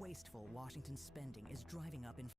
Wasteful Washington spending is driving up in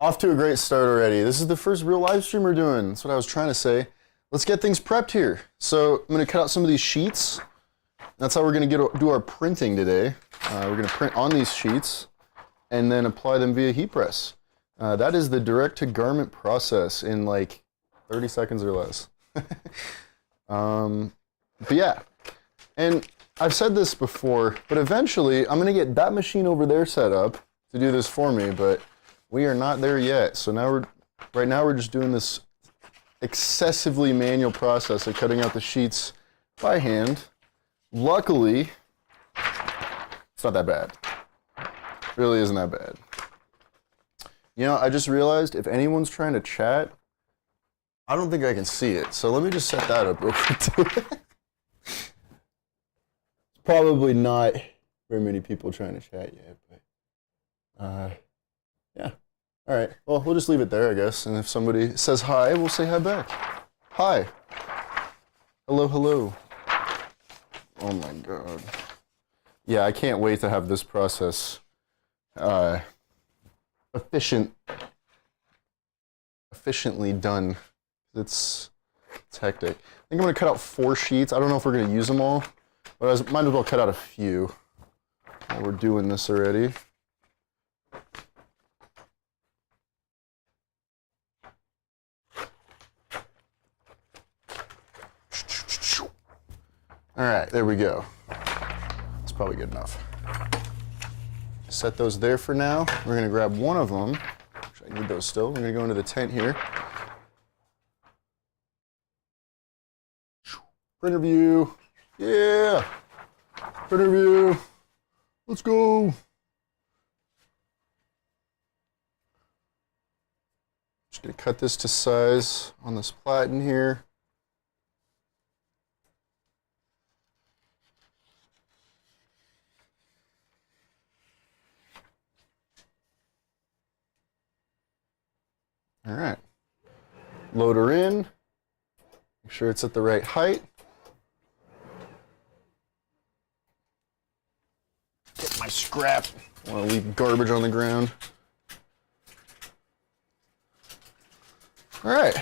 Off to a great start already. This is the first real live stream we're doing. That's what I was trying to say. Let's get things prepped here. So I'm going to cut out some of these sheets. That's how we're going to do our printing today. We're going to print on these sheets and then apply them via heat press. That is the direct to garment process in like 30 seconds or less. But yeah, and I've said this before, but eventually I'm going to get that machine over there set up to do this for me, but we are not there yet. So now right now we're just doing this excessively manual process of cutting out the sheets by hand. Luckily, it's not that bad. really isn't that bad. You know, I just realized if anyone's trying to chat, I don't think I can see it. So let me just set that up real quick too. It's probably not very many people trying to chat yet, but yeah. All right. Well, we'll just leave it there, I guess. And if somebody says hi, we'll say hi back. Hi. Hello, hello. Oh my God. Yeah, I can't wait to have this process efficiently done. It's hectic. I think I'm gonna cut out 4 sheets. I don't know if we're gonna use them all, but I might as well cut out a few while we're doing this already. All right, there we go. That's probably good enough. Set those there for now. We're gonna grab one of them. Actually, I need those still. We're gonna go into the tent here. Printer view. Yeah. Printer view. Let's go. Just gonna cut this to size on this platen here. All right. Load her in. Make sure it's at the right height. Get my scrap. I don't want to leave garbage on the ground. All right.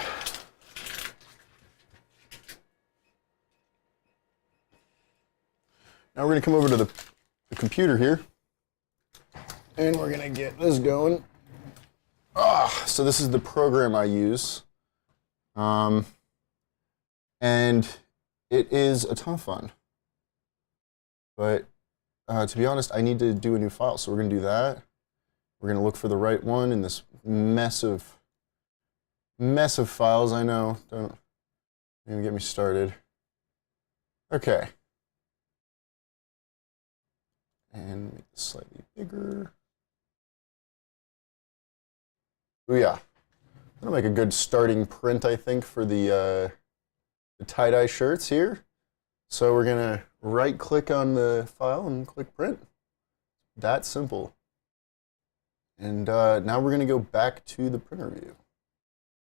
Now we're going to come over to the computer here, and we're going to get this going. So this is the program I use, and it is a ton of fun. But to be honest, I need to do a new file, so we're going to do that. We're going to look for the right one in this mess of files. I know. Don't even get me started. Okay. And make this slightly bigger. Oh yeah, that'll make a good starting print, I think, for the tie-dye shirts here. So we're gonna right-click on the file and click print. That simple. And now we're gonna go back to the printer view. You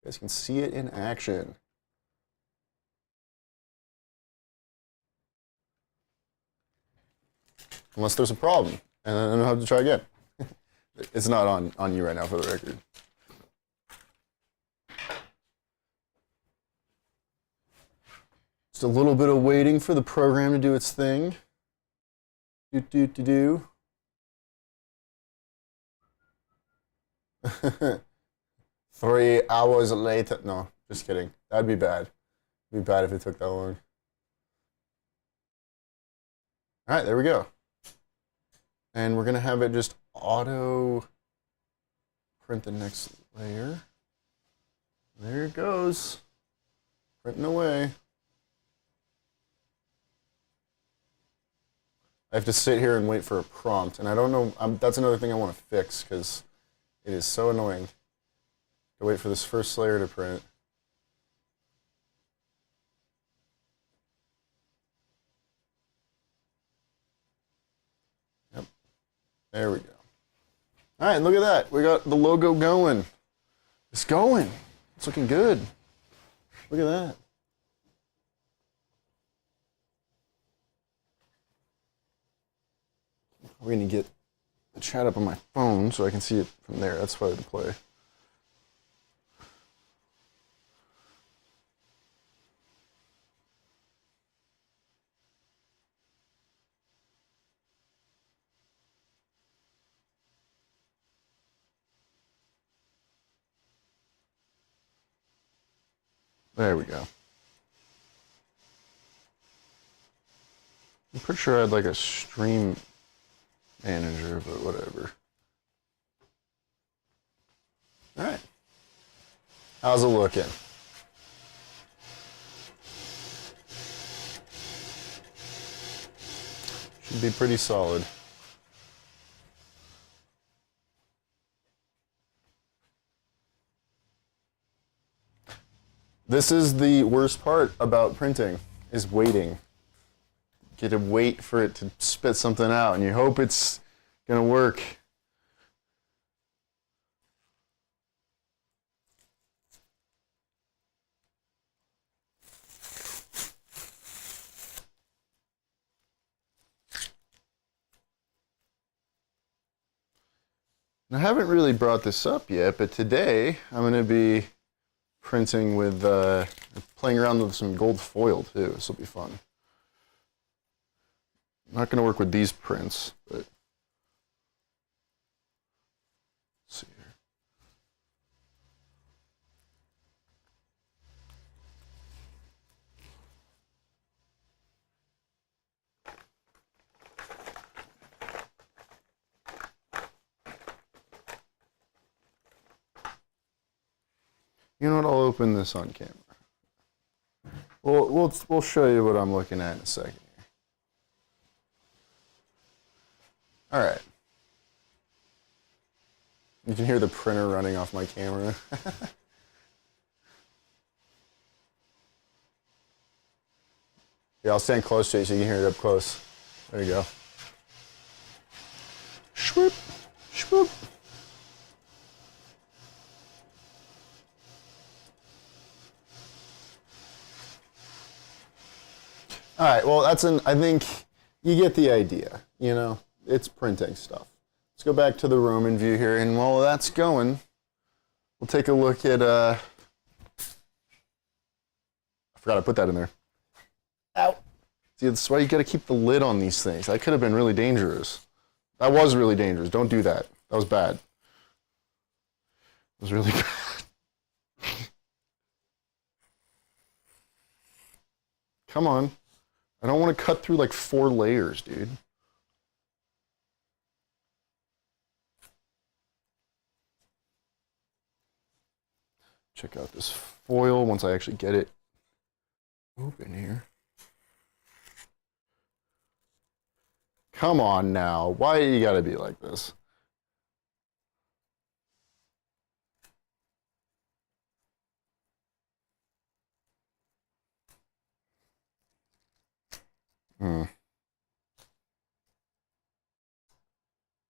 guys can see it in action. Unless there's a problem, and then I'll have to try again. It's not on you right now, for the record. Just a little bit of waiting for the program to do its thing. 3 hours later. No, just kidding. That'd be bad. It'd be bad if it took that long. All right, there we go. And we're gonna have it just auto print the next layer. There it goes. Printing away. I have to sit here and wait for a prompt, and I don't know, that's another thing I want to fix, because it is so annoying to wait for this first layer to print. Yep, there we go. All right, look at that. We got the logo going. It's going. It's looking good. Look at that. We're going to get the chat up on my phone so I can see it from there. That's why I play. There we go. I'm pretty sure I had like a stream manager, but whatever. All right. How's it looking? Should be pretty solid. This is the worst part about printing, is waiting. You get to wait for it to spit something out, and you hope it's gonna work. I haven't really brought this up yet, but today I'm going to be printing with, playing around with some gold foil too. This will be fun. I'm not going to work with these prints, but let's see here. You know what? I'll open this on camera. We'll show you what I'm looking at in a second. All right. You can hear the printer running off my camera. Yeah, I'll stand close to it so you can hear it up close. There you go. Shwoop, shwoop. All right, well, I think you get the idea, you know, it's printing stuff. Let's go back to the Roman view here, and while that's going, we'll take a look at, I forgot I put that in there. Ow. See, that's why you gotta keep the lid on these things. That could have been really dangerous. That was really dangerous. Don't do that. That was bad. It was really bad. Come on. I don't want to cut through like 4 layers, dude. Check out this foil once I actually get it open here. Come on now. Why you gotta be like this?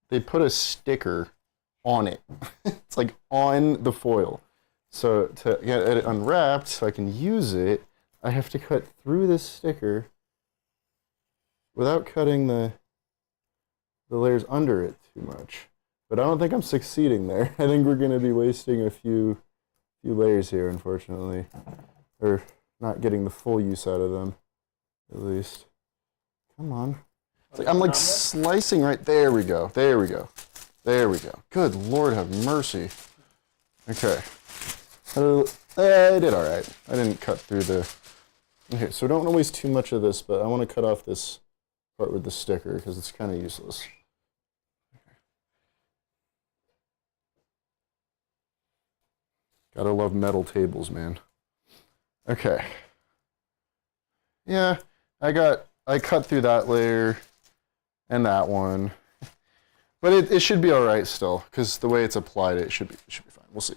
They put a sticker on it. It's like on the foil. So to get it unwrapped so I can use it, I have to cut through this sticker without cutting the layers under it too much. But I don't think I'm succeeding there. I think we're gonna be wasting a few layers here, unfortunately. Or not getting the full use out of them, at least. Come on. It's like, I'm like slicing right, there we go, there we go, there we go. Good Lord have mercy. Okay. I did all right. I didn't cut through the, okay, so don't want to waste too much of this, but I want to cut off this part with the sticker because it's kind of useless. Gotta love metal tables, man. Okay. Yeah, I cut through that layer and that one, but it should be all right still because the way it's applied, it should be fine. We'll see.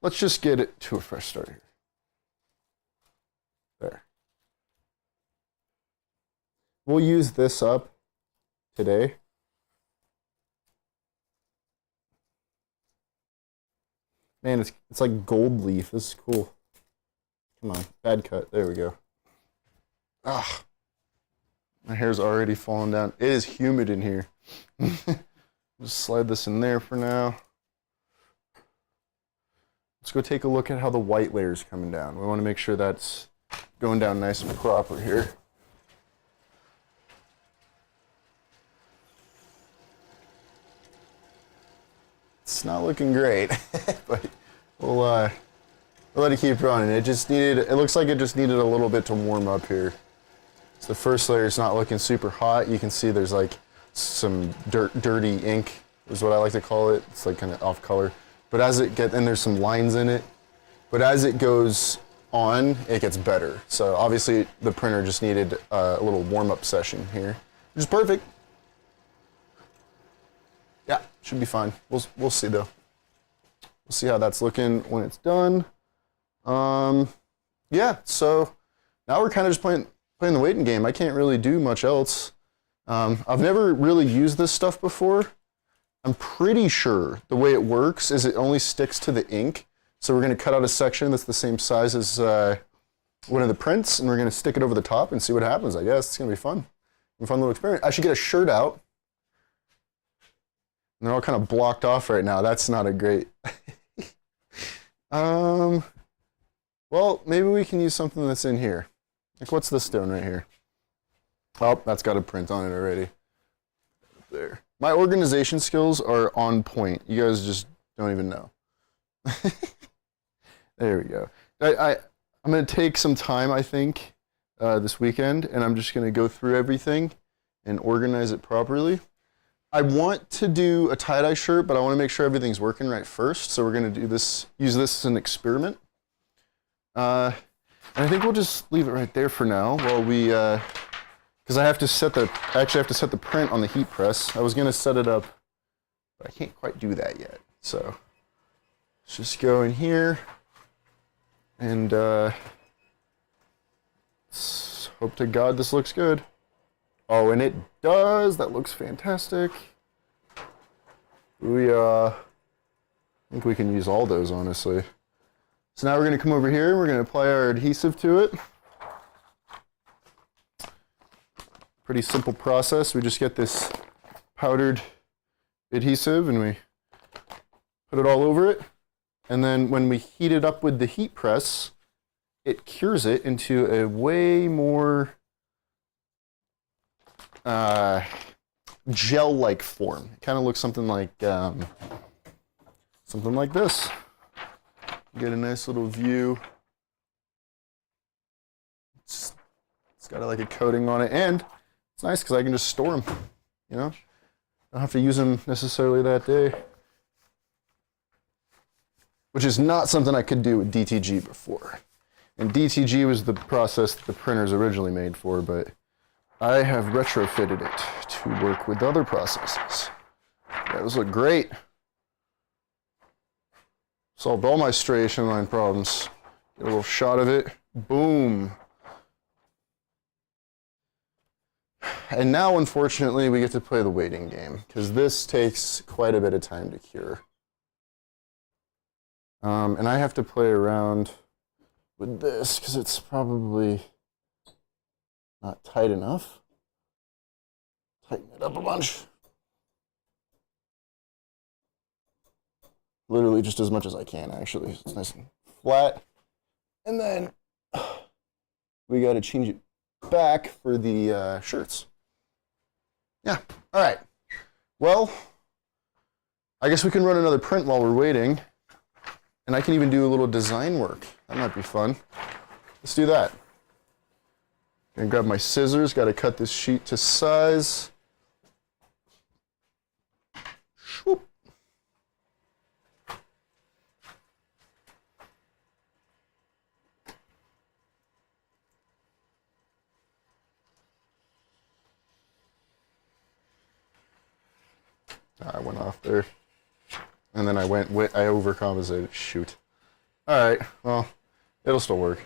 Let's just get it to a fresh start here. There. We'll use this up today. Man, it's like gold leaf. This is cool. Come on, bad cut. There we go. Ah, my hair's already falling down. It is humid in here. Just slide this in there for now. Let's go take a look at how the white layer is coming down. We want to make sure that's going down nice and proper here. It's not looking great, but we'll let it keep running. It looks like it just needed a little bit to warm up here. So the first layer is not looking super hot. You can see there's like some dirty ink is what I like to call it. It's like kind of off color. But and there's some lines in it. But as it goes on, it gets better. So obviously the printer just needed a little warm up session here, which is perfect. Yeah, should be fine. We'll see though. We'll see how that's looking when it's done. Yeah, so now we're kind of just playing the waiting game. I can't really do much else. I've never really used this stuff before. I'm pretty sure the way it works is it only sticks to the ink. So we're going to cut out a section that's the same size as one of the prints, and we're going to stick it over the top and see what happens, I guess. It's going to be fun. A fun little experiment. I should get a shirt out. And they're all kind of blocked off right now. That's not a great... Well, maybe we can use something that's in here. Like, what's this stone right here? Oh, that's got a print on it already. There. My organization skills are on point. You guys just don't even know. There we go. I'm going to take some time, I think, this weekend, and I'm just going to go through everything and organize it properly. I want to do a tie-dye shirt, but I want to make sure everything's working right first, so we're going to do this, use this as an experiment. And I think we'll just leave it right there for now while we, because I actually have to set the print on the heat press. I was going to set it up, but I can't quite do that yet. So let's just go in here and hope to God this looks good. Oh, and it does. That looks fantastic. I think we can use all those, honestly. So now we're going to come over here and we're going to apply our adhesive to it. Pretty simple process. We just get this powdered adhesive and we put it all over it. And then when we heat it up with the heat press, it cures it into a way more gel-like form. It kind of looks something like this. Get a nice little view. It's got like a coating on it, and it's nice because I can just store them. You know, I don't have to use them necessarily that day, which is not something I could do with DTG before. And DTG was the process that the printers originally made for, but I have retrofitted it to work with other processes. Those look great. Solved all my striation line problems. Get a little shot of it. Boom. And now, unfortunately, we get to play the waiting game, because this takes quite a bit of time to cure. And I have to play around with this, because it's probably not tight enough. Tighten it up a bunch. Literally just as much as I can, actually. It's nice and flat. And then we got to change it back for the shirts. Yeah, all right. Well, I guess we can run another print while we're waiting. And I can even do a little design work. That might be fun. Let's do that. And grab my scissors, got to cut this sheet to size. Shoop. I went off there. And then I overcompensated. Shoot. All right, well, it'll still work.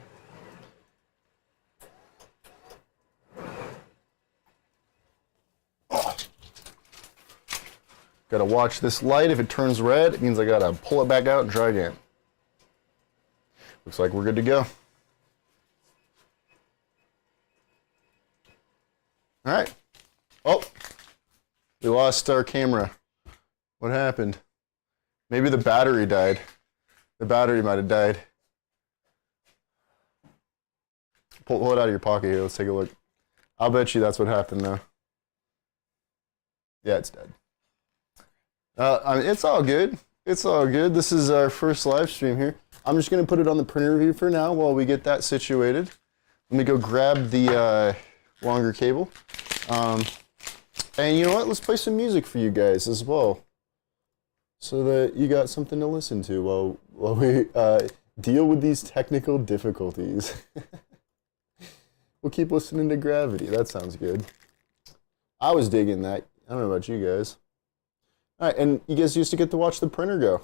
Gotta watch this light. If it turns red, it means I gotta pull it back out and try again. Looks like we're good to go. All right. Oh, we lost our camera. What happened? Maybe the battery died. The battery might have died. Pull it out of your pocket here. Let's take a look. I'll bet you that's what happened, though. Yeah, it's dead. I mean, it's all good. It's all good. This is our first live stream here. I'm just going to put it on the printer review for now while we get that situated. Let me go grab the longer cable. And you know what? Let's play some music for you guys as well, so that you got something to listen to while we deal with these technical difficulties. We'll keep listening to Gravity. That sounds good. I was digging that. I don't know about you guys. All right, and you guys used to get to watch the printer go.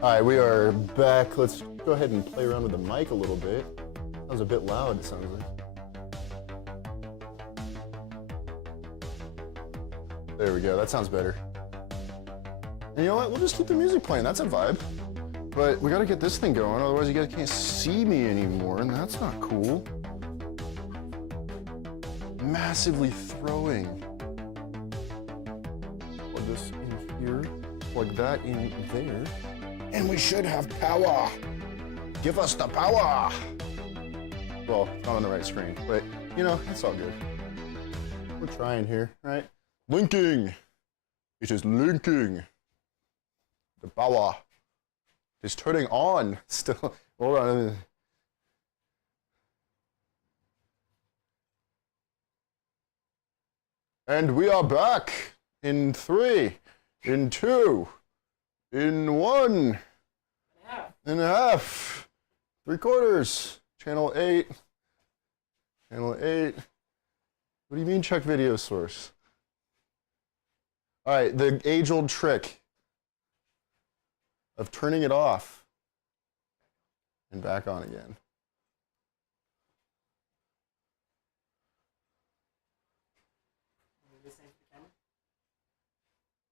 All right, we are back. Let's go ahead and play around with the mic a little bit. That was a bit loud, it sounds like. There we go, that sounds better. And you know what, we'll just keep the music playing, that's a vibe. But we gotta get this thing going, otherwise you guys can't see me anymore, and that's not cool. Massively throwing. Plug this in here, plug that in there, and we should have power. Give us the power. Well, not on the right screen, but you know, it's all good. We're trying here, right? Linking. It is linking. The power is turning on. Still, hold on. And we are back in 3, in 2, in 1 and a half, 3/4, channel 8, channel 8. What do you mean check video source? All right, the age-old trick of turning it off and back on again.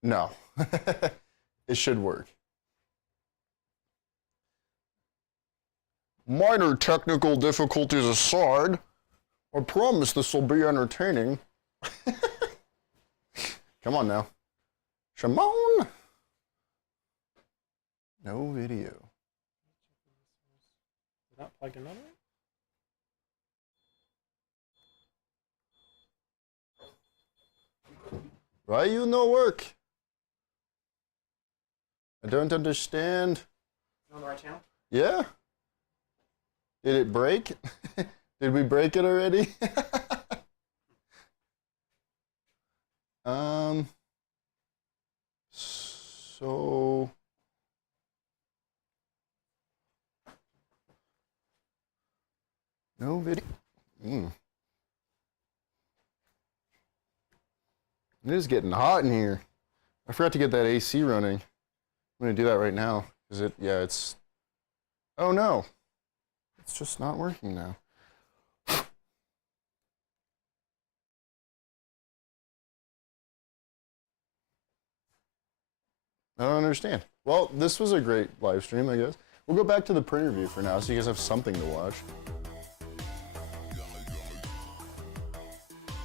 No, it should work. Minor technical difficulties aside, I promise this will be entertaining. Come on now. Shimon! No video. Not plugged in on it? Why you no work? I don't understand. On the right channel? Yeah? Did it break? Did we break it already? So no video. It is getting hot in here. I forgot to get that AC running. I'm gonna do that right now. Is it? Yeah, it's. Oh no. It's just not working now. I don't understand. Well, this was a great live stream, I guess. We'll go back to the printer view for now so you guys have something to watch.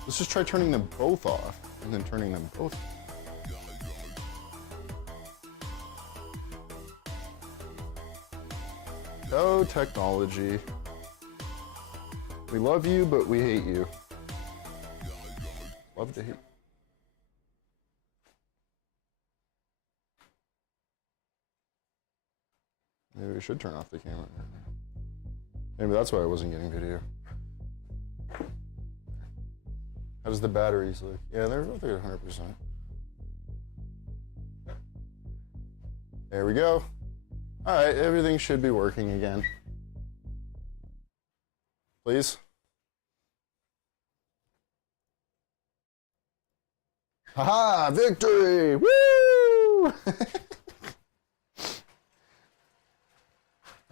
Let's just try turning them both off and then turning them both. Oh, technology. We love you, but we hate you. Love to hate. Maybe we should turn off the camera. Maybe that's why I wasn't getting video. How does the batteries look? Yeah, they're both at 100%. There we go. All right, everything should be working again. Please. Haha, victory! Woo!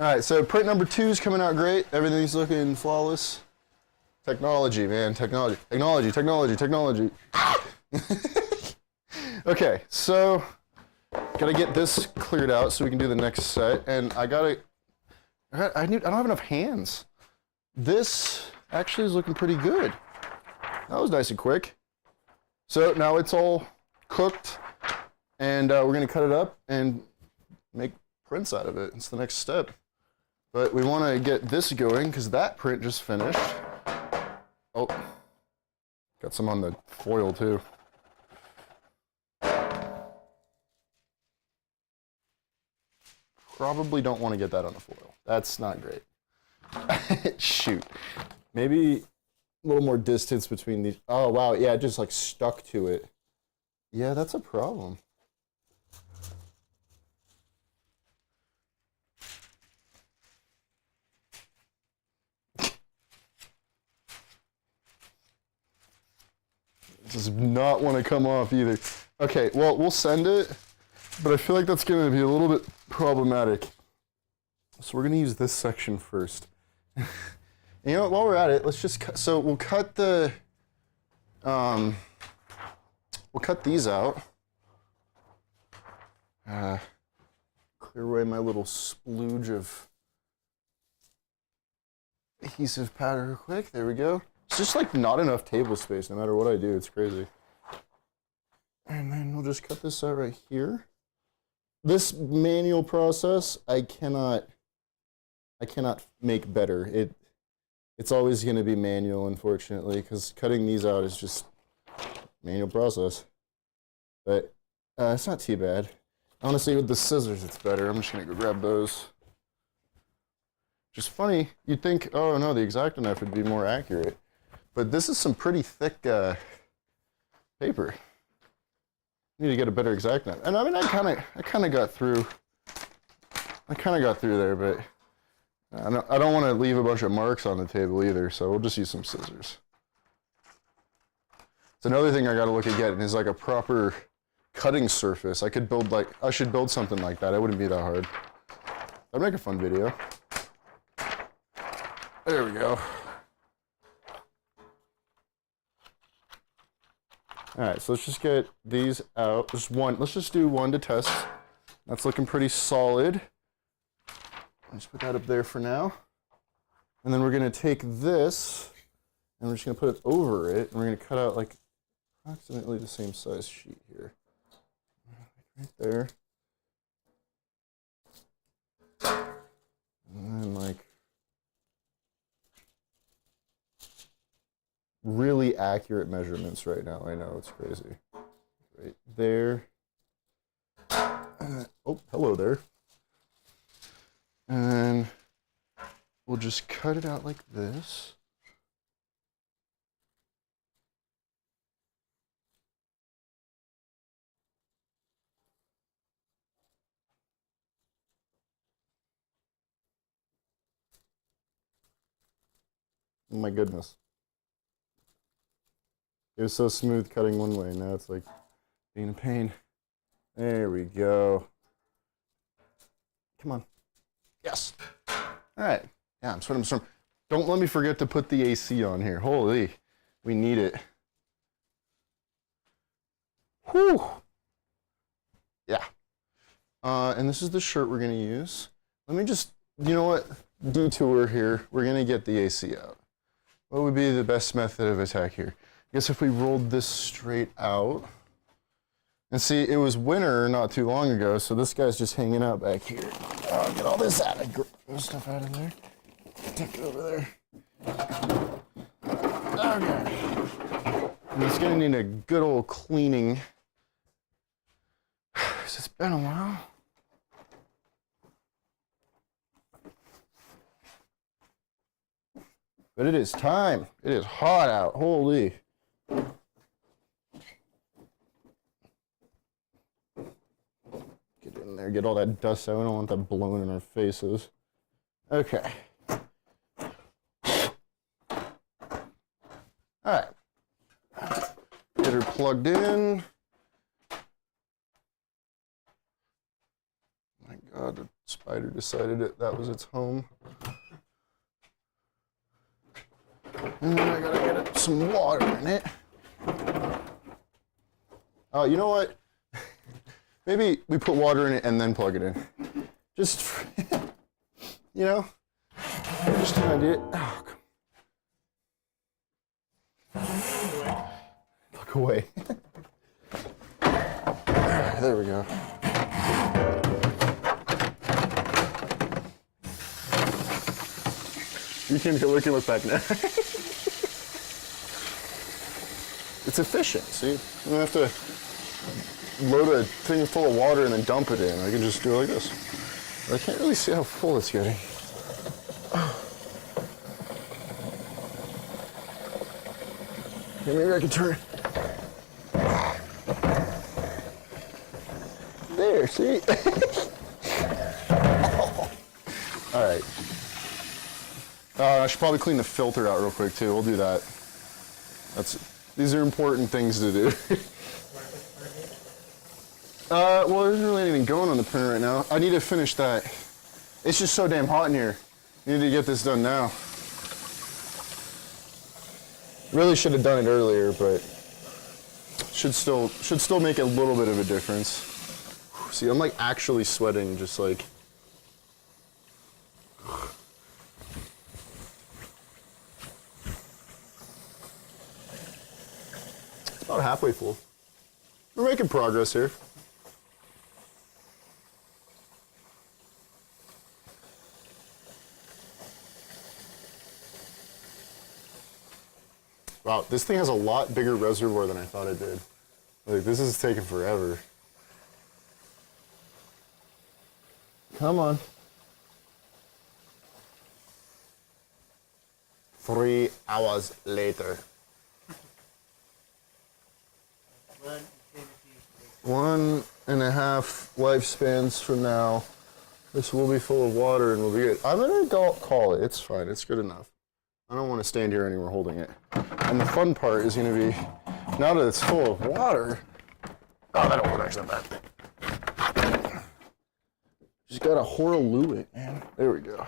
All right, so print number 2 is coming out great. Everything's looking flawless. Technology, man, technology, technology, technology, technology. Okay, so gotta get this cleared out so we can do the next set, and I don't have enough hands. This actually is looking pretty good. That was nice and quick. So now it's all cooked, and we're gonna cut it up and make prints out of it. It's the next step. But we want to get this going because that print just finished. Oh, got some on the foil too. Probably don't want to get that on the foil. That's not great. Shoot. Maybe a little more distance between these. Oh, wow. Yeah, it just like stuck to it. Yeah, that's a problem. Does not want to come off either. Okay, well, we'll send it, but I feel like that's going to be a little bit problematic. So we're gonna use this section first. And you know what, while we're at it, let's just cut, so we'll cut the, we'll cut these out. Clear away my little splooge of adhesive powder real quick. There we go. It's just like not enough table space no matter what I do. It's crazy. And then we'll just cut this out right here. This manual process, I cannot make better. It's always going to be manual, unfortunately, because cutting these out is just manual process. But it's not too bad. Honestly, with the scissors, it's better. I'm just going to go grab those. Just funny, you'd think, oh no, the X-Acto knife would be more accurate. But this is some pretty thick paper. Need to get a better X-Acto knife. And I mean, I kind of got through there, but I don't want to leave a bunch of marks on the table either, so we'll just use some scissors. It's another thing I got to look at getting is like a proper cutting surface. I should build something like that. It wouldn't be that hard. That'd make a fun video. There we go. All right, so let's just get these out. Just one. Let's just do one to test. That's looking pretty solid. Let's put that up there for now. And then we're going to take this and we're just going to put it over it. And we're going to cut out like approximately the same size sheet here. Right there. And then like really accurate measurements right now. I know, it's crazy. Right there. Oh, hello there. And we'll just cut it out like this. Oh my goodness. It was so smooth cutting one way, now it's like being a pain. There we go. Come on. Yes. All right. Yeah, I'm sweating. Don't let me forget to put the AC on here. Holy, we need it. Whew. Yeah. And this is the shirt we're going to use. Let me just, you know what, detour here. We're going to get the AC out. What would be the best method of attack here? I guess if we rolled this straight out. And see, it was winter not too long ago, so this guy's just hanging out back here. Oh, get all this out of stuff out of there. Take it over there. Okay. And it's gonna need a good old cleaning. It's been a while. But it is time. It is hot out. Holy. Get in there, get all that dust out. I don't want that blowing in our faces. Okay. All right. Get her plugged in. My God, the spider decided that was its home. And then I gotta get some water in it. Oh, you know what? Maybe we put water in it and then plug it in. Just, you know, just an idea. Oh, look away. There we go. You can look back now. It's efficient, see? You don't have to load a thing full of water and then dump it in. I can just do it like this. I can't really see how full it's getting. Okay, maybe I can turn. There, see? All right. I should probably clean the filter out real quick too. We'll do that. These are important things to do. Well, there isn't really anything going on the printer right now. I need to finish that. It's just so damn hot in here. I need to get this done now. Really should have done it earlier, but should still make a little bit of a difference. See, I'm like actually sweating, just like. It's about halfway full. We're making progress here. Wow, this thing has a lot bigger reservoir than I thought it did. Like, this is taking forever. Come on. 3 hours later. 1.5 lifespans from now, this will be full of water and we'll be good. I'm gonna go call it. It's fine. It's good enough. I don't want to stand here anymore holding it. And the fun part is gonna be, now that it's full of water, oh, that don't work actually bad. Just gotta whirl it, man. There we go.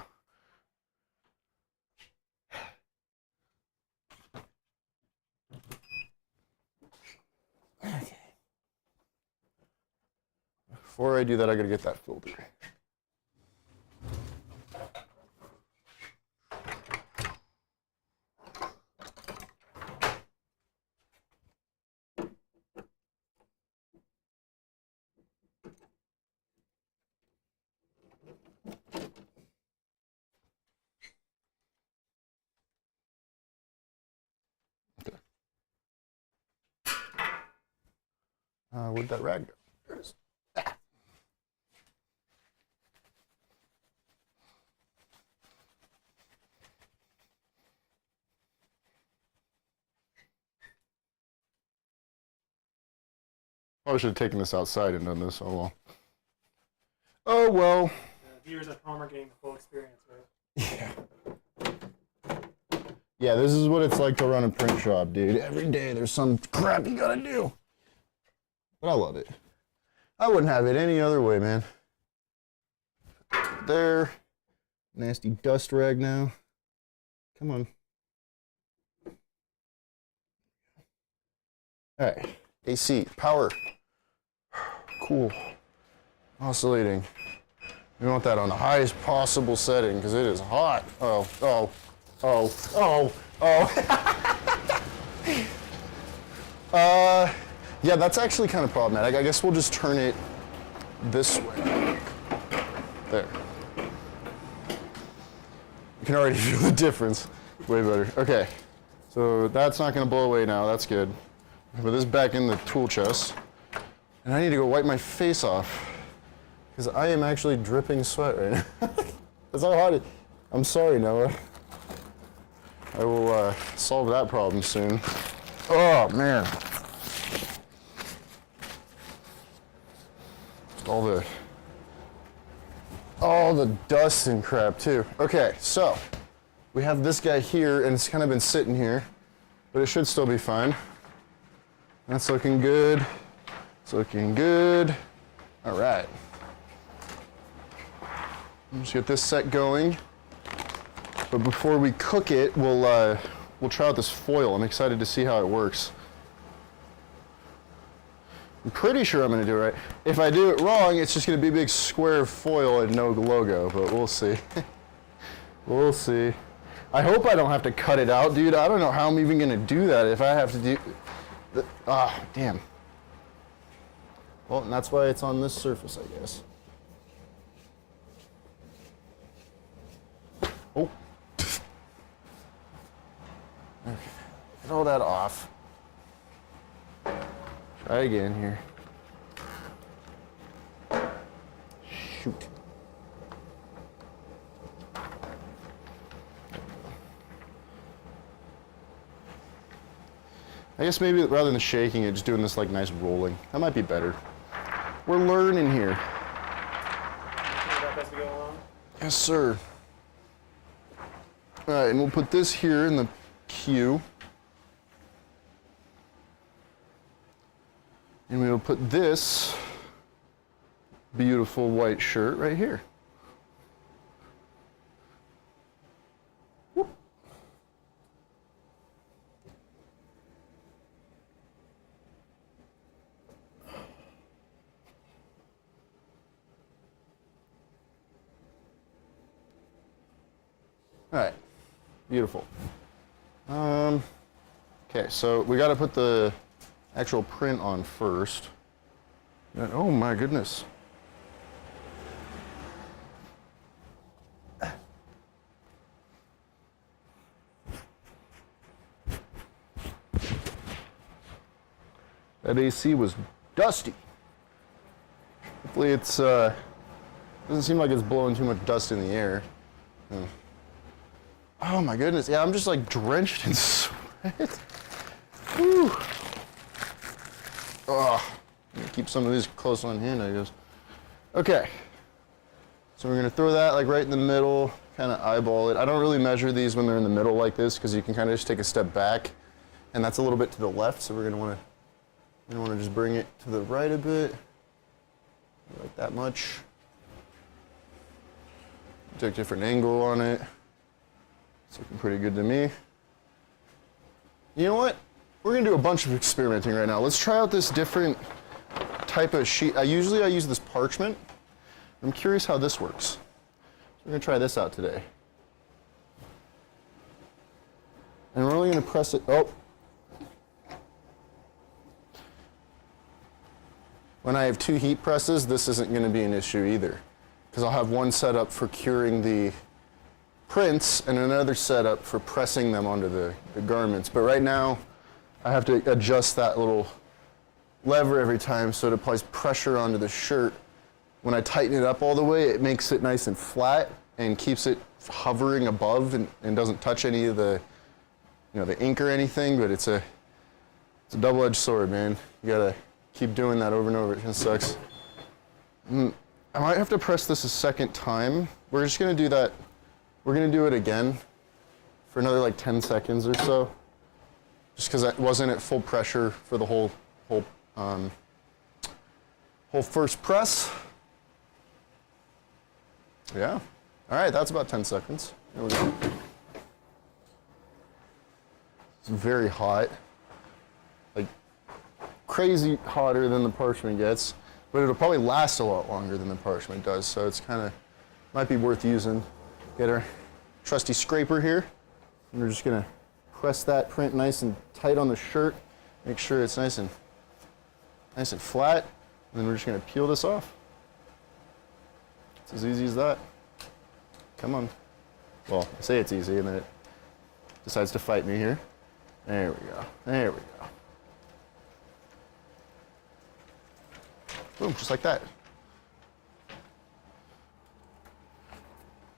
Okay. Before I do that, I gotta get that filter. Where'd that rag go? There it is. Ah. Probably should have taken this outside and done this. Oh well. Oh well. The viewers at home are getting the full experience, right? Yeah. Yeah, this is what it's like to run a print shop, dude. Every day there's some crap you gotta do. But I love it. I wouldn't have it any other way, man. There. Nasty dust rag now. Come on. All right. AC. Power. Cool. Oscillating. We want that on the highest possible setting because it is hot. Oh, oh, oh, oh, oh. Yeah, that's actually kind of problematic. I guess we'll just turn it this way. There. You can already feel the difference. Way better. Okay. So that's not going to blow away now. That's good. Put this back in the tool chest. And I need to go wipe my face off because I am actually dripping sweat right now. That's how hot it is. I'm sorry, Noah. I will solve that problem soon. Oh, man. All the dust and crap too. Okay, so we have this guy here and it's kind of been sitting here, but it should still be fine. That's looking good. It's looking good. All right. Let's get this set going. But before we cook it, we'll try out this foil. I'm excited to see how it works. I'm pretty sure I'm going to do it right. If I do it wrong, it's just going to be a big square of foil and no logo, but we'll see. We'll see. I hope I don't have to cut it out, dude. I don't know how I'm even going to do that if I have to do... damn. Well, and that's why it's on this surface, I guess. Oh. Okay. Get all that off. Try again here. Shoot. I guess maybe rather than shaking it, just doing this like nice rolling. That might be better. We're learning here. As we go along. Yes, sir. All right, and we'll put this here in the queue. And we will put this beautiful white shirt right here. Whoop. All right, beautiful. Okay, so we got to put the actual print on first. Oh my goodness. That AC was dusty. Hopefully it's, doesn't seem like it's blowing too much dust in the air. Oh my goodness, yeah, I'm just like drenched in sweat. Whew. Oh, keep some of these close on hand, I guess. Okay, so we're gonna throw that like right in the middle, kind of eyeball it. I don't really measure these when they're in the middle like this because you can kind of just take a step back, and that's a little bit to the left, so we're gonna wanna just bring it to the right a bit, like that much. Take a different angle on it. It's looking pretty good to me. You know what? We're gonna do a bunch of experimenting right now. Let's try out this different type of sheet. Usually I use this parchment. I'm curious how this works. So we're gonna try this out today. And we're only gonna press it, oh. When I have two heat presses, this isn't gonna be an issue either, because I'll have one set up for curing the prints and another setup for pressing them onto the garments. But right now, I have to adjust that little lever every time so it applies pressure onto the shirt. When I tighten it up all the way, it makes it nice and flat and keeps it hovering above and doesn't touch any of the, the ink or anything, but it's a double-edged sword, man. You gotta keep doing that over and over. It kind of sucks. I might have to press this a second time. We're just gonna do that. We're gonna do it again for another like 10 seconds or so, just because I wasn't at full pressure for the whole first press. Yeah. All right, that's about 10 seconds. There we go. It's very hot, like crazy hotter than the parchment gets, but it'll probably last a lot longer than the parchment does. So it's might be worth using. Get our trusty scraper here, and we're just gonna press that print nice and tight on the shirt. Make sure it's nice and flat, and then we're just gonna peel this off. It's as easy as that. Come on. Well, I say it's easy, and then it decides to fight me here. There we go. There we go. Boom, just like that.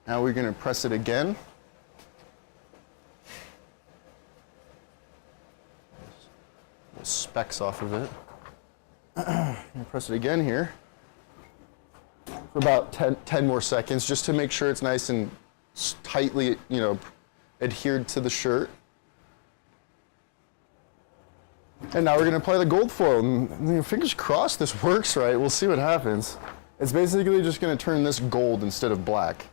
Now we're going to press it again. Specks off of it. Press it again here for about 10 more seconds, just to make sure it's nice and tightly, adhered to the shirt. And now we're going to apply the gold foil. And, fingers crossed this works right. We'll see what happens. It's basically just going to turn this gold instead of black,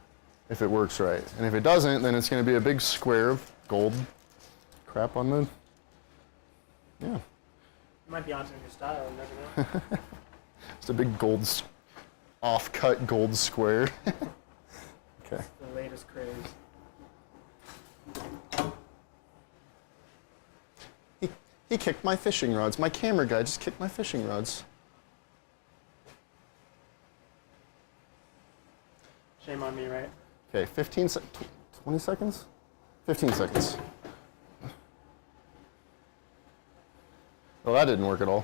if it works right. And if it doesn't, then it's going to be a big square of gold crap on the, yeah. You might be onto a new style, you never know. It's a big gold, off-cut gold square. Okay. The latest craze. He kicked my fishing rods. My camera guy just kicked my fishing rods. Shame on me, right? Okay, 20 seconds? 15 seconds. Well, that didn't work at all.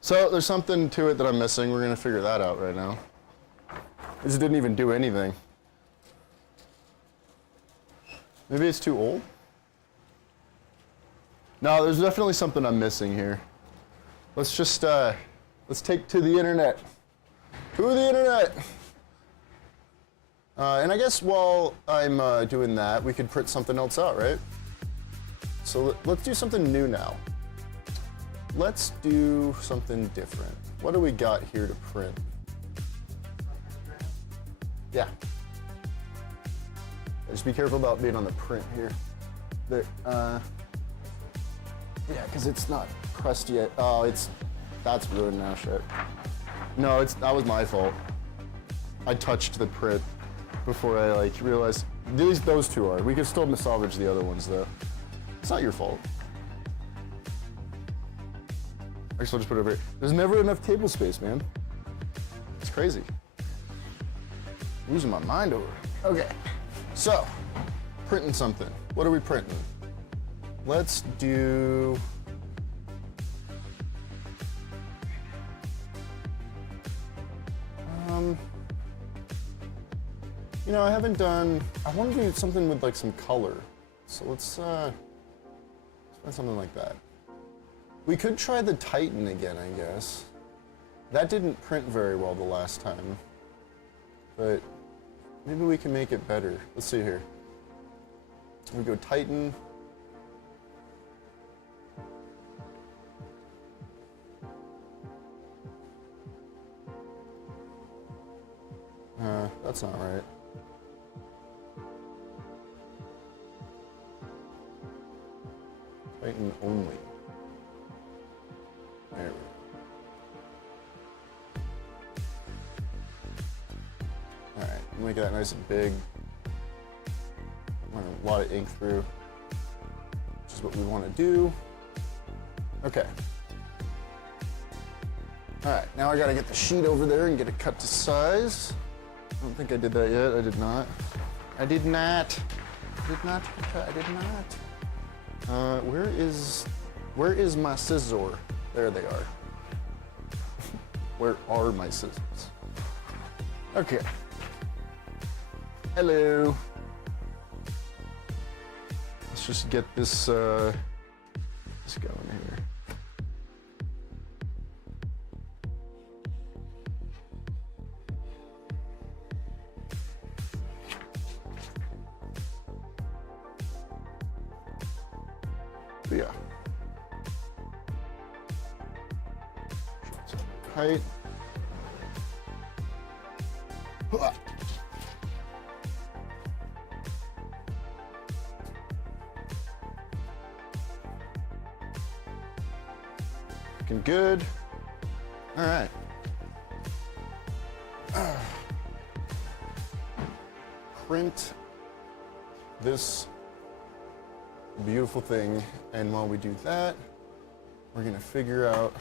So there's something to it that I'm missing. We're going to figure that out right now. This didn't even do anything. Maybe it's too old? No, there's definitely something I'm missing here. Let's just, let's take to the internet. To the internet! And I guess while I'm doing that, we could print something else out, right? So let's do something new now. Let's do something different. what do we got here to print? Yeah. Just be careful about being on the print here. There, yeah, because it's not pressed yet. Oh, that's ruined now, shit. No, that was my fault. I touched the print before I like realized. Those two are. We could still salvage the other ones though. It's not your fault. I guess I'll just put it over here. There's never enough table space, man. It's crazy. Losing my mind over it. Okay, so printing something. What are we printing? Let's do. You know, I haven't done. I want to do something with like some color. So let's find something like that. We could try the Titan again, I guess. That didn't print very well the last time, but maybe we can make it better. Let's see here. We go Titan. That's not right. Titan only. There we go. Alright, make that nice and big. Want a lot of ink through, which is what we want to do. Okay. Alright, now I gotta get the sheet over there and get it cut to size. I don't think I did that yet. I did not. I did not. I did not. I did not. Where is my scissor? There they are. Where are my scissors? Okay. Hello. Let's just get this going here. Yeah. Height. Looking good. All right. Print this beautiful thing, and while we do that, we're gonna figure out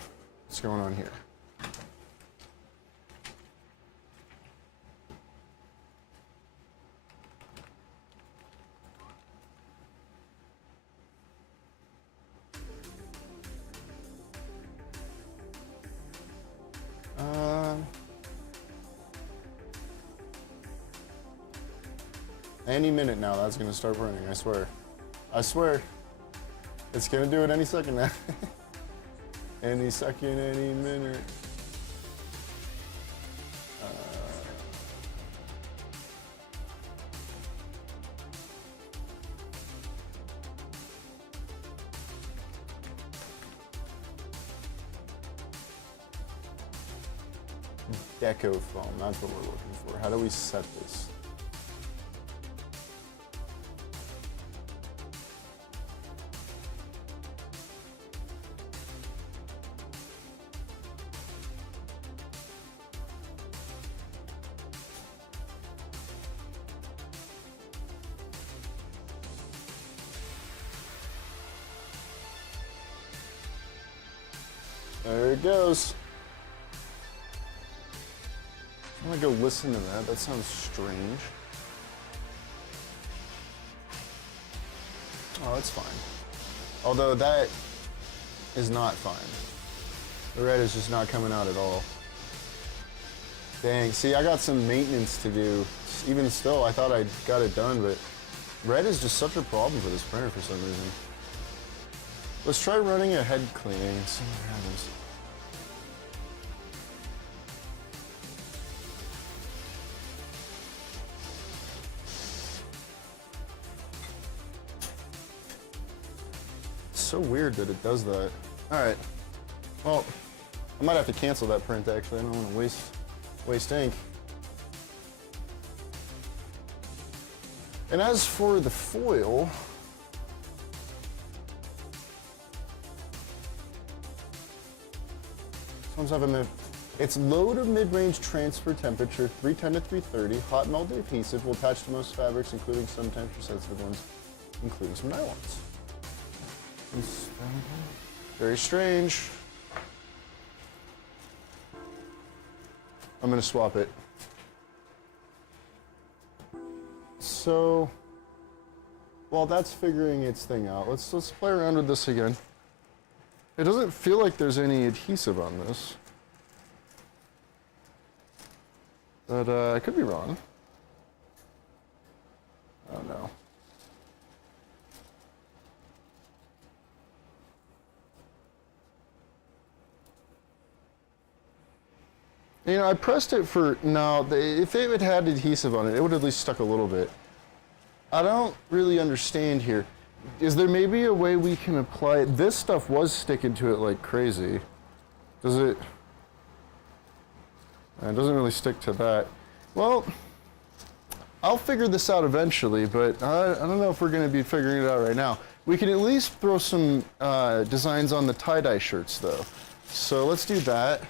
what's going on here. Any minute now, that's gonna start burning, I swear. I swear. It's gonna do it any second now. Any second, any minute. Deco foam, that's what we're looking for. How do we set this? There it goes. I'm gonna go listen to that. That sounds strange. Oh, that's fine. Although that is not fine. The red is just not coming out at all. Dang, see, I got some maintenance to do. Even still, I thought I got it done, but red is just such a problem for this printer for some reason. Let's try running a head cleaning and see what happens. It's so weird that it does that. All right, well, I might have to cancel that print actually. I don't want to waste ink. And as for the foil, it's low to mid-range transfer temperature, 310 to 330. Hot melt adhesive will attach to most fabrics, including some temperature-sensitive ones, including some nylons. Very strange. I'm gonna swap it. So, while that's figuring its thing out, let's play around with this again. It doesn't feel like there's any adhesive on this. But I could be wrong. I don't know. You know, I pressed it for, no, if it had had adhesive on it, it would have at least stuck a little bit. I don't really understand here. Is there maybe a way we can apply it? This stuff was sticking to it like crazy. Does it? It doesn't really stick to that. Well, I'll figure this out eventually, but I don't know if we're gonna be figuring it out right now. We can at least throw some designs on the tie-dye shirts though. So let's do that.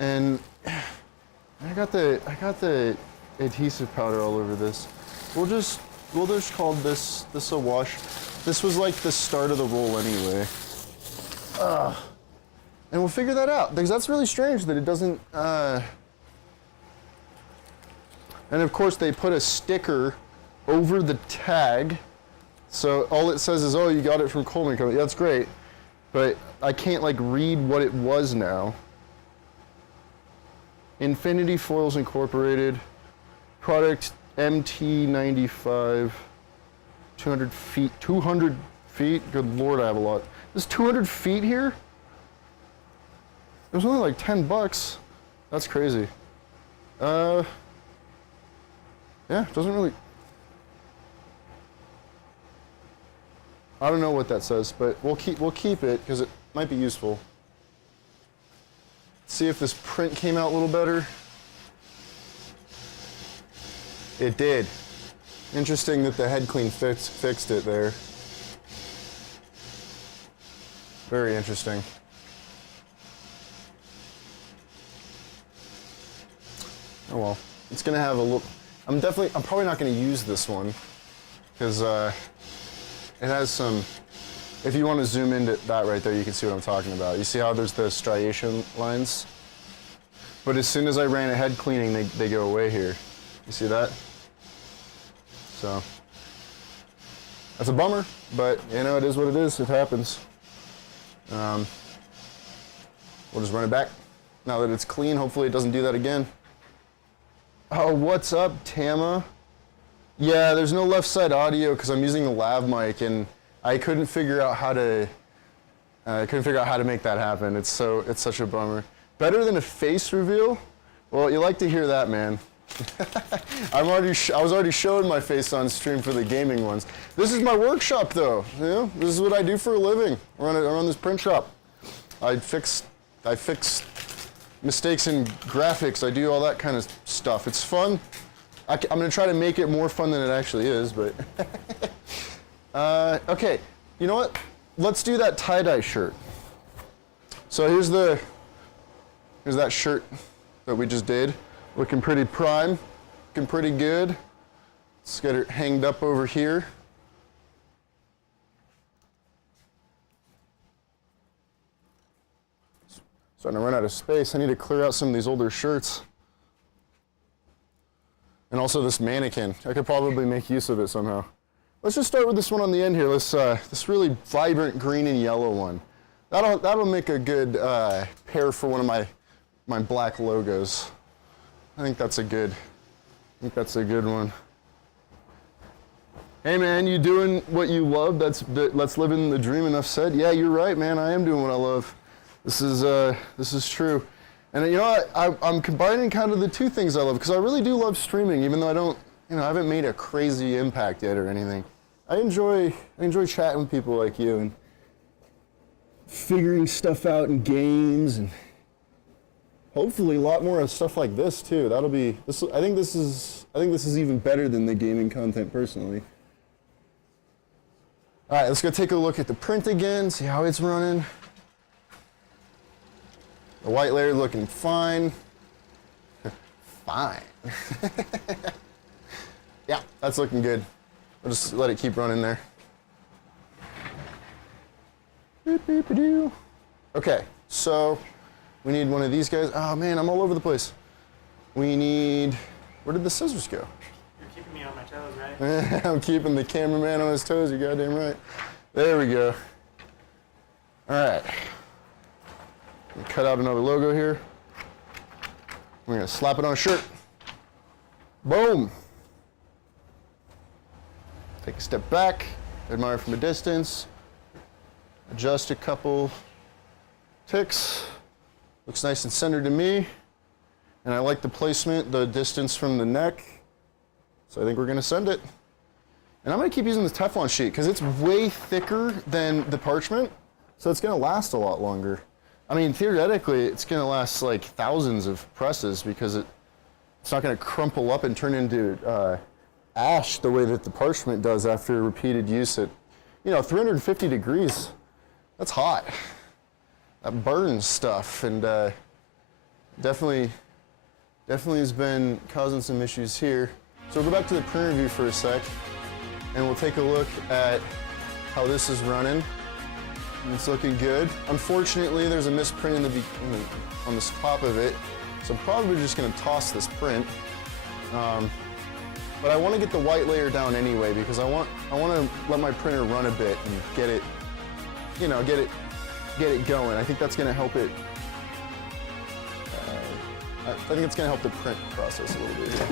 And I got the adhesive powder all over this. We'll just call this a wash. This was like the start of the roll anyway. And we'll figure that out because that's really strange that it doesn't. And of course they put a sticker over the tag, so all it says is, "Oh, you got it from Coleman Company." That's great, but I can't like read what it was now. Infinity Foils Incorporated, product MT95, 200 feet. 200 feet? Good Lord, I have a lot. There's 200 feet here? It was only like $10. That's crazy. Yeah, it doesn't really. I don't know what that says, but we'll keep it because it might be useful. See if this print came out a little better. It did. Interesting that the head clean fixed it there. Very interesting. Oh well, it's gonna have a look. I'm probably not gonna use this one because it has some. If you want to zoom into that right there, you can see what I'm talking about. You see how there's the striation lines? But as soon as I ran a head cleaning, they go away here. You see that? So, that's a bummer, but you know, it is what it is. It happens. We'll just run it back. Now that it's clean, hopefully it doesn't do that again. Oh, what's up, Tama? Yeah, there's no left side audio because I'm using the lav mic and I couldn't figure out how to make that happen. It's such a bummer. Better than a face reveal? Well, you like to hear that, man. I was already showing my face on stream for the gaming ones. This is my workshop, though. You know, this is what I do for a living. I run this print shop. I fix mistakes in graphics. I do all that kind of stuff. It's fun. I'm gonna try to make it more fun than it actually is, but. Okay, you know what? Let's do that tie-dye shirt. So here's that shirt that we just did. Looking pretty prime, looking pretty good. Let's get it hanged up over here. Starting to run out of space. I need to clear out some of these older shirts. And also this mannequin. I could probably make use of it somehow. Let's just start with this one on the end here. Let's this really vibrant green and yellow one. That'll make a good pair for one of my black logos. I think that's a good one. Hey man, you doing what you love? Let's live in the dream. Enough said. Yeah, you're right, man. I am doing what I love. This is true. And you know what? I'm combining kind of the two things I love because I really do love streaming, even though I haven't made a crazy impact yet or anything. I enjoy chatting with people like you and figuring stuff out in games and hopefully a lot more of stuff like this too. That'll be this. I think this is even better than the gaming content personally. All right, let's go take a look at the print again, see how it's running. The white layer looking fine. Fine. Yeah, that's looking good. I'll just let it keep running there. Okay, so we need one of these guys. Oh man, I'm all over the place. We need, where did the scissors go? You're keeping me on my toes, right? I'm keeping the cameraman on his toes, you're goddamn right. There we go. All right. Cut out another logo here. We're gonna slap it on a shirt. Boom. Take a step back, admire from a distance, adjust a couple ticks. Looks nice and centered to me. And I like the placement, the distance from the neck. So I think we're gonna send it. And I'm gonna keep using this Teflon sheet because it's way thicker than the parchment, so it's gonna last a lot longer. I mean, theoretically, it's gonna last like thousands of presses because it's not gonna crumple up and turn into ash the way that the parchment does after repeated use at, 350 degrees. That's hot. That burns stuff, and definitely has been causing some issues here. So we'll go back to the print review for a sec, and we'll take a look at how this is running. And it's looking good. Unfortunately, there's a misprint on the top of it, so I'm probably just going to toss this print. But I want to get the white layer down anyway because I want to let my printer run a bit and get it, get it going. I think that's going to help it. I think it's going to help the print process a little bit here.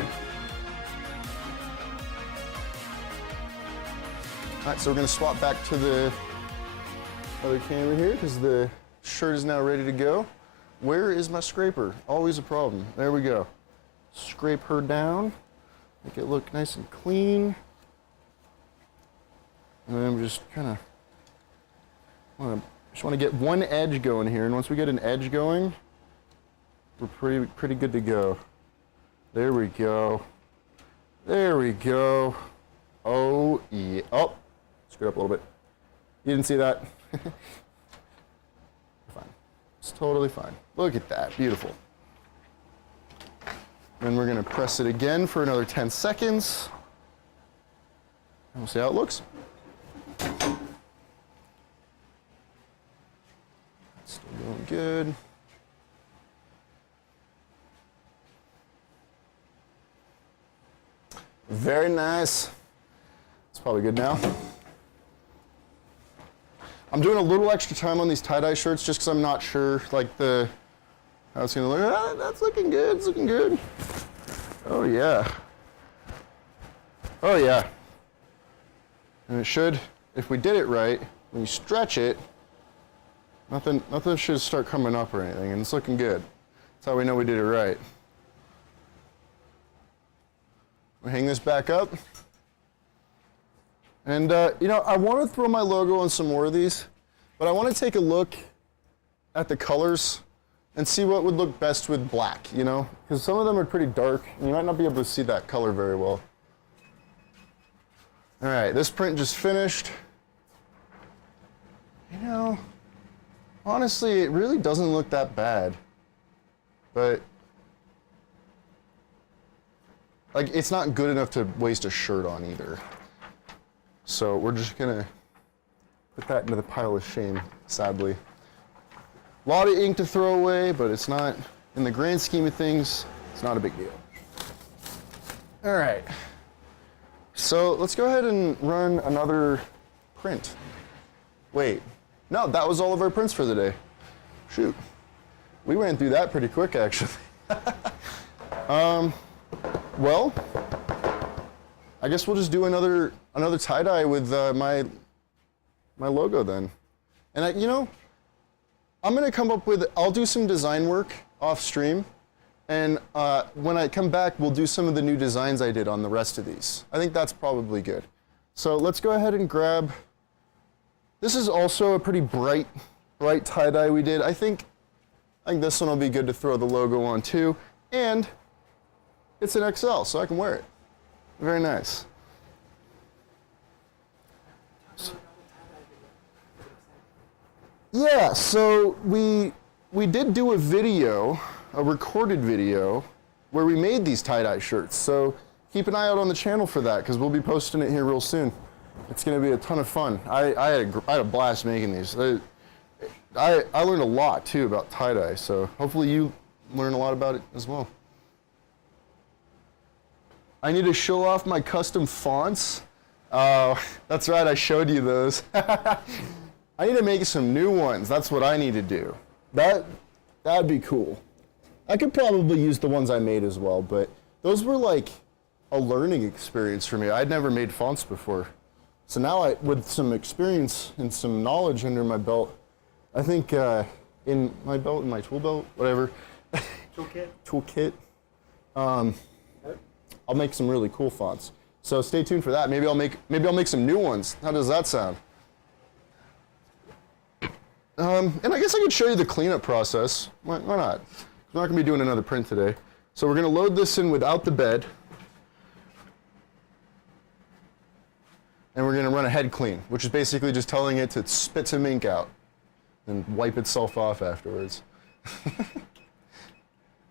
All right, so we're going to swap back to the other camera here because the shirt is now ready to go. Where is my scraper? Always a problem. There we go. Scrape her down, make it look nice and clean. And then we just kind of want to get one edge going here, and once we get an edge going, we're pretty good to go. There we go. There we go. Oh yeah. Oh, screwed up a little bit. You didn't see that? Fine. It's totally fine. Look at that. Beautiful. Then we're going to press it again for another 10 seconds. And we'll see how it looks. Still going good. Very nice. It's probably good now. I'm doing a little extra time on these tie-dye shirts just because I'm not sure, like, how it's gonna look. Ah, that's looking good. It's looking good. Oh yeah. Oh yeah. And it should, if we did it right, when you stretch it, nothing should start coming up or anything, and it's looking good. That's how we know we did it right. We hang this back up. And, I want to throw my logo on some more of these, but I want to take a look at the colors and see what would look best with black, Because some of them are pretty dark, and you might not be able to see that color very well. All right, this print just finished. Honestly, it really doesn't look that bad. But, it's not good enough to waste a shirt on either. So we're just gonna put that into the pile of shame, sadly. A lot of ink to throw away, but it's not, in the grand scheme of things, it's not a big deal. All right, so let's go ahead and run another print. Wait, no, that was all of our prints for the day. Shoot, we ran through that pretty quick, actually. Well, I guess we'll just do another tie-dye with my logo then. And I'm gonna come up with, I'll do some design work off stream, and when I come back, we'll do some of the new designs I did on the rest of these. I think that's probably good. So let's go ahead and grab, this is also a pretty bright tie-dye we did. I think I think this one will be good to throw the logo on too. And it's an XL, so I can wear it. Very nice. Yeah, so we did do a video, a recorded video, where we made these tie-dye shirts. So keep an eye out on the channel for that, because we'll be posting it here real soon. It's going to be a ton of fun. I had a blast making these. I learned a lot, too, about tie-dye, so hopefully you learn a lot about it as well. I need to show off my custom fonts. That's right, I showed you those. I need to make some new ones. That's what I need to do. That'd be cool. I could probably use the ones I made as well, but those were like a learning experience for me. I'd never made fonts before. So now with some experience and some knowledge under my belt, I think in my tool belt, whatever. Toolkit. I'll make some really cool fonts. So stay tuned for that. Maybe I'll make some new ones. How does that sound? And I guess I could show you the cleanup process. Why not? I'm not going to be doing another print today. So we're going to load this in without the bed. And we're going to run a head clean, which is basically just telling it to spit some ink out and wipe itself off afterwards.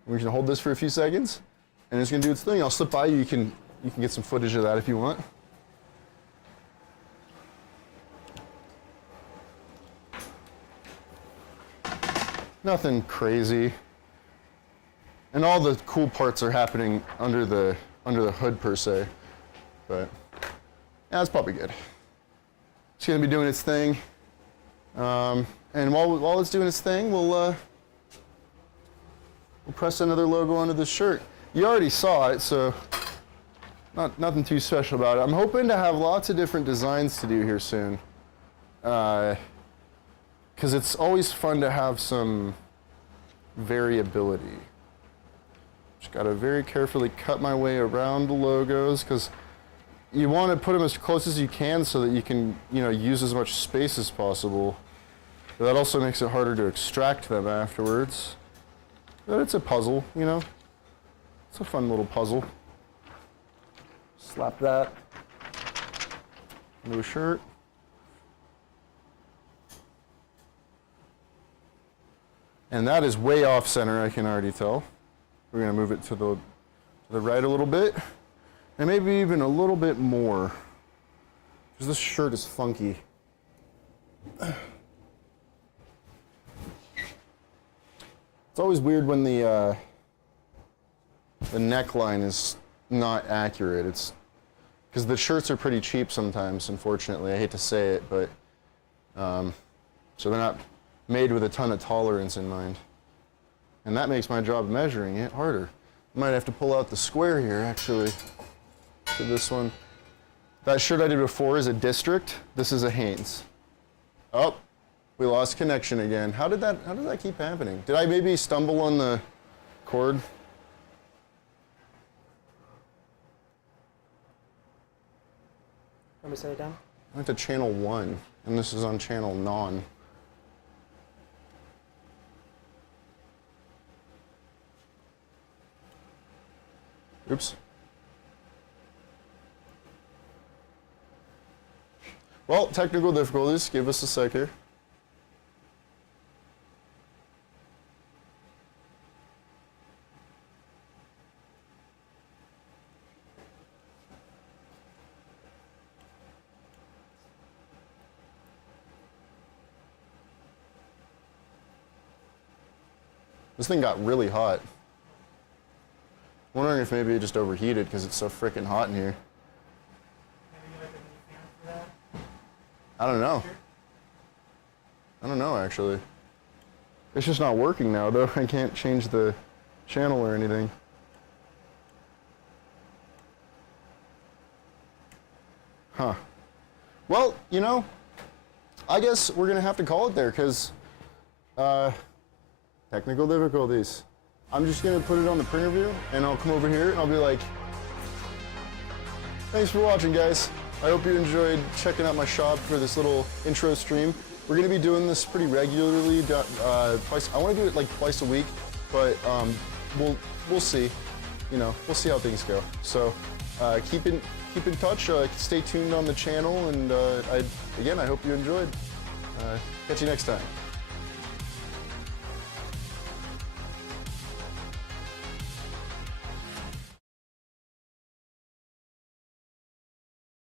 We're going to hold this for a few seconds, and it's going to do its thing. I'll slip by you. You can get some footage of that if you want. Nothing crazy. And all the cool parts are happening under the hood per se. But yeah, it's probably good. It's gonna be doing its thing. And while it's doing its thing, we'll press another logo onto the shirt. You already saw it, so nothing too special about it. I'm hoping to have lots of different designs to do here soon. Because it's always fun to have some variability. Just got to very carefully cut my way around the logos, because you want to put them as close as you can so that you can, use as much space as possible. But that also makes it harder to extract them afterwards. But it's a puzzle, It's a fun little puzzle. Slap that into a shirt. And that is way off center, I can already tell. We're going to move it to the right a little bit, and maybe even a little bit more, because this shirt is funky. It's always weird when the neckline is not accurate. It's because the shirts are pretty cheap sometimes, unfortunately. I hate to say it, but so they're not made with a ton of tolerance in mind. And that makes my job measuring it harder. I might have to pull out the square here, actually, for this one. That shirt I did before is a District. This is a Hanes. Oh, we lost connection again. How did that keep happening? Did I maybe stumble on the cord? Let me set it down. I went to channel 1, and this is on channel non. Oops. Well, technical difficulties. Give us a sec here. This thing got really hot. Wondering if maybe it just overheated because it's so freaking hot in here. I don't know. I don't know, actually. It's just not working now, though. I can't change the channel or anything. Huh. Well, I guess we're going to have to call it there because technical difficulties. I'm just going to put it on the printer view, and I'll come over here, and I'll be like, thanks for watching, guys. I hope you enjoyed checking out my shop for this little intro stream. we're gonna be doing this pretty regularly. Twice. I want to do it like twice a week, but we'll see. You know, we'll see how things go. So keep in touch. Stay tuned on the channel, and I hope you enjoyed. Catch you next time.